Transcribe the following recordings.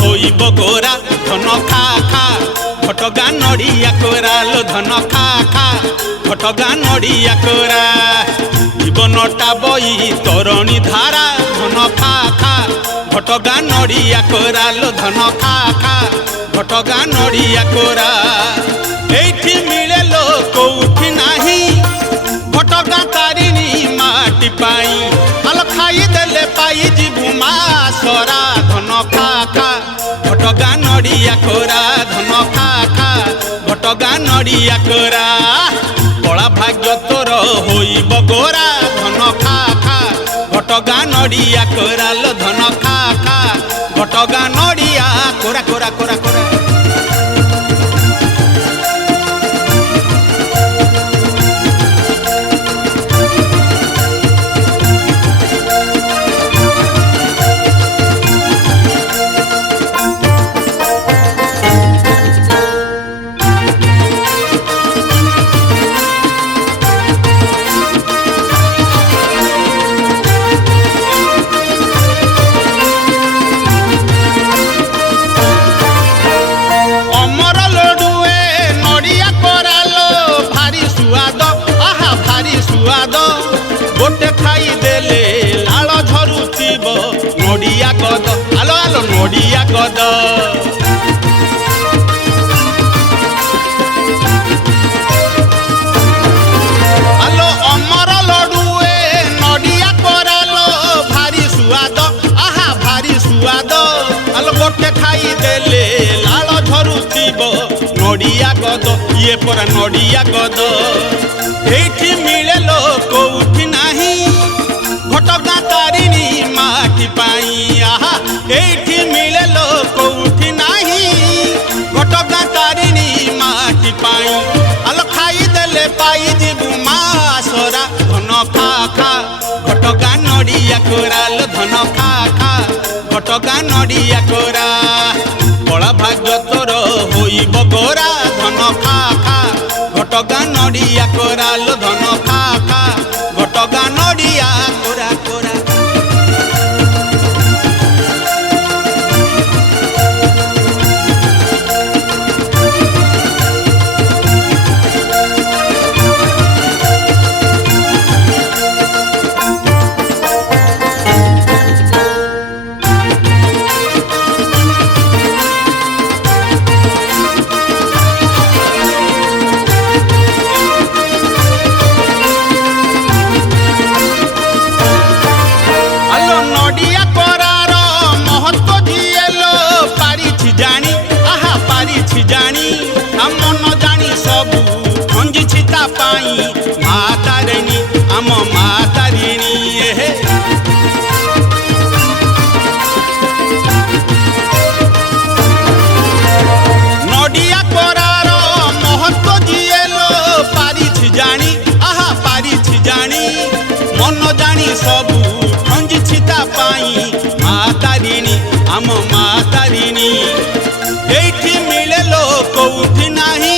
होइब गोरा धन खा खा घटगा नड़िया कोरा लो धन खा खा घटगा नड़िया कोरा जीवनटा बई तोरणी धारा धन खा खा घटगा नड़िया कोरा लो धन खा खा घटगा नड़िया कोरा एठी मिले लो कोठी नाही घटगा तारिणी माटी पाई आल खाई देले पाई जीवु मा सरा धन खा खा घटगा नड़िया कोरा धन खा खा घटगा नड़िया कोरा कला भाग्य तोर होइब गोरा धन खा खा घटगा नड़िया कोरा लो धन खा खा घटगा नड़िया कोरा कोरा कोरा कोरा गोटे खाई देले लाल झरुथिब नड़िया गद आलो आलो नड़िया गद आलो अमर लडुए नड़िया करालो भारी सुआद आहा भारी सुआद आलो गोटे खाई देले लाल झरुथिब नड़िया गद ये पर नड़िया गद एठी मिले लो कोठी नाही घटगा तारिणी माटी पाई आहा एठी मिले लो कोठी नाही घटगा तारिणी माटी पाई आल खाई देले पाई जीवु मा सरा धन खा खा घटगा नड़िया कोरा लो धन खा खा घटगा नड़िया कोरा कला भाग्य तोर होइब गोरा धन खा खा घटगा नड़िया कोरा लो धन खा खा घटगा नड़िया कोरा कोरा जानी हम न जानी सबू खंजी छिता पाई माता रेणी आम माता ऋणी नड़िया कोरार महत्व जिएलो पारिछि जानी आहा पारिछि जानी मन जानी सबू खंजी छिता पाई माता ऋणी आम माता ऋणी एठी मिले लो कोठी नाही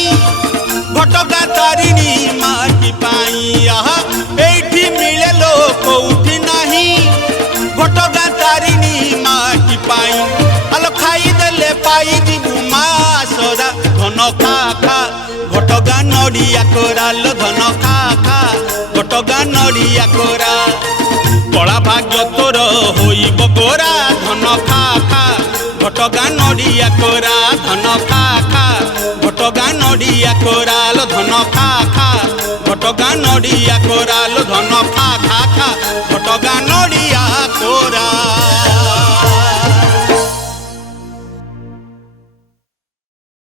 घटगा तारिणी माटी पाई आहा एठी मिले लो कोठी नाही घटगा तारिणी माटी पाई आल खाई देले पाई जीवु मा सरा धन खा खा घटगा नड़िया कोरा लो धन खा खा घटगा नड़िया कोरा कला भाग्य तोर होइब गोरा धन खा खा घटगा नड़िया कोरा धन खा खा घटगा नड़िया कोरा लो धन खा